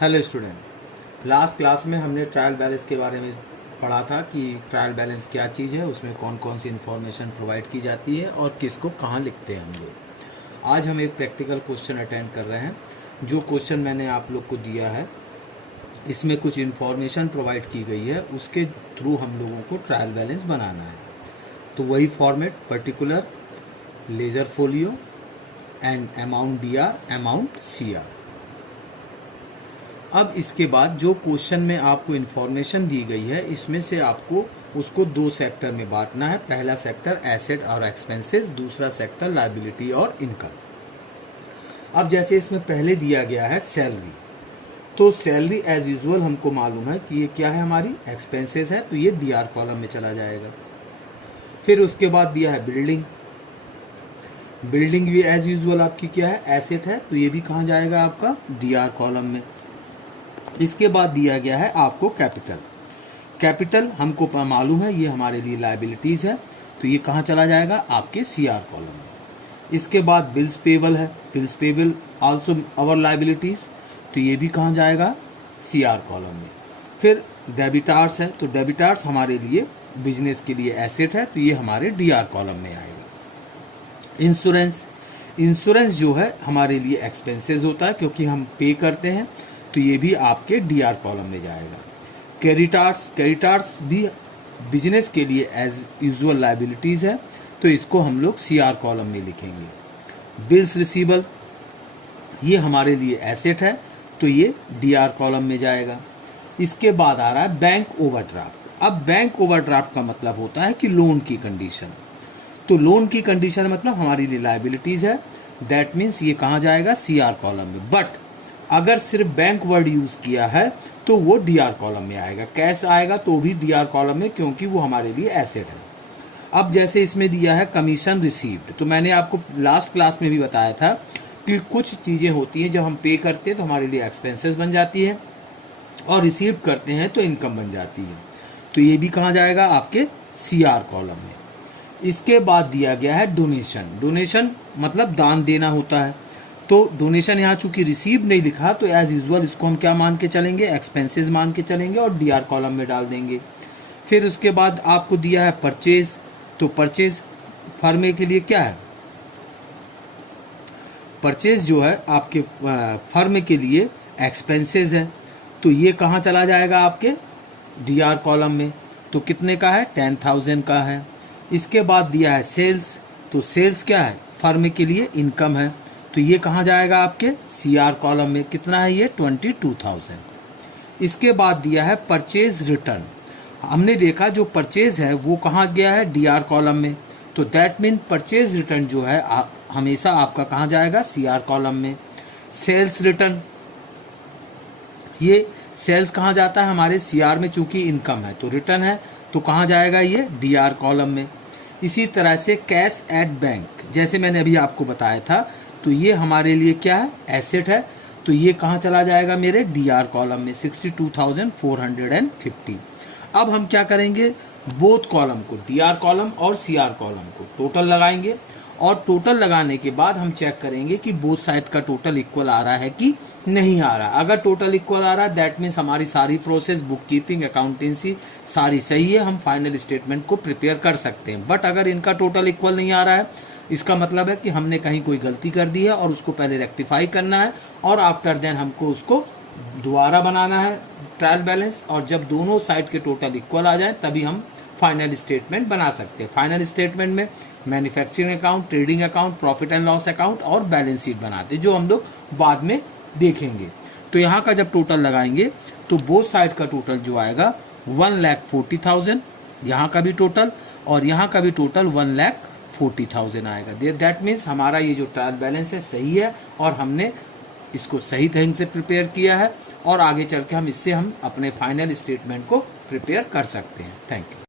Hello student, last class में हमने trial balance के बारे में पढ़ा था कि ट्रायल बैलेंस क्या चीज़ है, उसमें कौन कौन सी इन्फॉर्मेशन प्रोवाइड की जाती है और किसको कहाँ लिखते हैं हम लोग। आज हम एक प्रैक्टिकल क्वेश्चन अटेंड कर रहे हैं। जो क्वेश्चन मैंने आप लोग को दिया है इसमें कुछ इन्फॉर्मेशन प्रोवाइड की गई है, उसके थ्रू हम लोगों को ट्रायल बैलेंस बनाना है। तो वही format, particular, ledger folio and amount DR, amount CR। अब इसके बाद जो क्वेश्चन में आपको इन्फॉर्मेशन दी गई है इसमें से आपको उसको दो सेक्टर में बांटना है। पहला सेक्टर एसेट और एक्सपेंसेस, दूसरा सेक्टर लायबिलिटी और इनकम। अब जैसे इसमें पहले दिया गया है सैलरी, तो सैलरी एज यूजुअल हमको मालूम है कि ये क्या है, हमारी एक्सपेंसेस है, तो ये DR कॉलम में चला जाएगा। फिर उसके बाद दिया है बिल्डिंग, बिल्डिंग भी एज यूजुअल आपकी क्या है, एसेट है, तो ये भी कहाँ जाएगा, आपका DR कॉलम में। इसके बाद दिया गया है आपको कैपिटल, कैपिटल हमको मालूम है ये हमारे लिए लायबिलिटीज़ है, तो ये कहाँ चला जाएगा, आपके CR कॉलम में। इसके बाद बिल्स पेबल है, बिल्स पेबल आल्सो अवर लायबिलिटीज़, तो ये भी कहाँ जाएगा, CR कॉलम में। फिर डेबिटार्स है, तो डेबिटार्स हमारे लिए बिजनेस के लिए एसेट है, तो ये हमारे DR कॉलम में आएगा। इंश्योरेंस, इंश्योरेंस जो है हमारे लिए एक्सपेंसेस होता है क्योंकि हम पे करते हैं, तो ये भी आपके DR कॉलम में जाएगा। क्रेडिटार्स, क्रेडिटार्स भी बिजनेस के लिए एज यूजुअल लायबिलिटीज़ है, तो इसको हम लोग CR कॉलम में लिखेंगे। बिल्स रिसीबल, ये हमारे लिए एसेट है, तो ये DR कॉलम में जाएगा। इसके बाद आ रहा है बैंक ओवरड्राफ्ट। अब बैंक ओवरड्राफ्ट का मतलब होता है कि लोन की कंडीशन, तो लोन की कंडीशन मतलब हमारी लिए लायबिलिटीज़ है, दैट मीन्स ये कहाँ जाएगा, CR कॉलम में। बट अगर सिर्फ बैंक वर्ड यूज़ किया है तो वो DR कॉलम में आएगा। कैश आएगा तो भी DR कॉलम में, क्योंकि वो हमारे लिए एसेट है। अब जैसे इसमें दिया है कमीशन रिसीव्ड, तो मैंने आपको लास्ट क्लास में भी बताया था कि कुछ चीज़ें होती हैं जब हम पे करते हैं तो हमारे लिए एक्सपेंसेस बन जाती है और रिसीव करते हैं तो इनकम बन जाती है, तो ये भी कहाँ जाएगा, आपके CR कॉलम में। इसके बाद दिया गया है डोनेशन, डोनेशन मतलब दान देना होता है, तो डोनेशन यहाँ चूंकि रिसीव नहीं लिखा तो एज यूजुअल इसको हम क्या मान के चलेंगे, एक्सपेंसेस मान के चलेंगे और DR कॉलम में डाल देंगे। फिर उसके बाद आपको दिया है परचेज, तो परचेज फर्म के लिए क्या है, परचेज जो है आपके फर्म के लिए एक्सपेंसेस है, तो ये कहाँ चला जाएगा, आपके DR कॉलम में। तो कितने का है, 10,000 का है। इसके बाद दिया है सेल्स, तो सेल्स क्या है, फर्म के लिए इनकम है, तो ये कहाँ जाएगा, आपके CR कॉलम में। कितना है ये, 22,000। इसके बाद दिया है परचेज रिटर्न, हमने देखा जो परचेज है वो कहाँ गया है, DR कॉलम में, तो दैट मीन परचेज रिटर्न जो है हमेशा आपका कहाँ जाएगा, CR कॉलम में। सेल्स रिटर्न, ये सेल्स कहाँ जाता है, हमारे CR में, चूंकि इनकम है तो रिटर्न है, तो कहाँ जाएगा, ये DR कॉलम में। इसी तरह से कैश एट बैंक, जैसे मैंने अभी आपको बताया था, तो ये हमारे लिए क्या है, एसेट है, तो ये कहाँ चला जाएगा, मेरे DR कॉलम में, 62,450। अब हम क्या करेंगे, बोथ कॉलम को, DR कॉलम और CR कॉलम को टोटल लगाएंगे, और टोटल लगाने के बाद हम चेक करेंगे कि बोथ साइड का टोटल इक्वल आ रहा है कि नहीं आ रहा। अगर टोटल इक्वल आ रहा है दैट मीन्स हमारी सारी प्रोसेस, बुक कीपिंग, अकाउंटेंसी सारी सही है, हम फाइनल स्टेटमेंट को प्रिपेयर कर सकते हैं। बट अगर इनका टोटल इक्वल नहीं आ रहा है, इसका मतलब है कि हमने कहीं कोई गलती कर दी है और उसको पहले रेक्टिफाई करना है, और आफ्टर देन हमको उसको दोबारा बनाना है ट्रायल बैलेंस, और जब दोनों साइड के टोटल इक्वल आ जाए तभी हम फाइनल स्टेटमेंट बना सकते हैं। फाइनल स्टेटमेंट में manufacturing account, trading account, profit and loss account और बैलेंस शीट बनाते हैं, जो हम लोग बाद में देखेंगे। तो यहाँ का जब टोटल लगाएंगे तो बोथ साइड का टोटल जो आएगा 1,40,000, यहाँ का भी टोटल और यहाँ का भी टोटल 1,40,000 आएगा। दैट मीन्स हमारा ये जो ट्रायल बैलेंस है सही है और हमने इसको सही ढंग से प्रिपेयर किया है, और आगे चल के हम इससे अपने फाइनल स्टेटमेंट को प्रिपेयर कर सकते हैं। Thank you.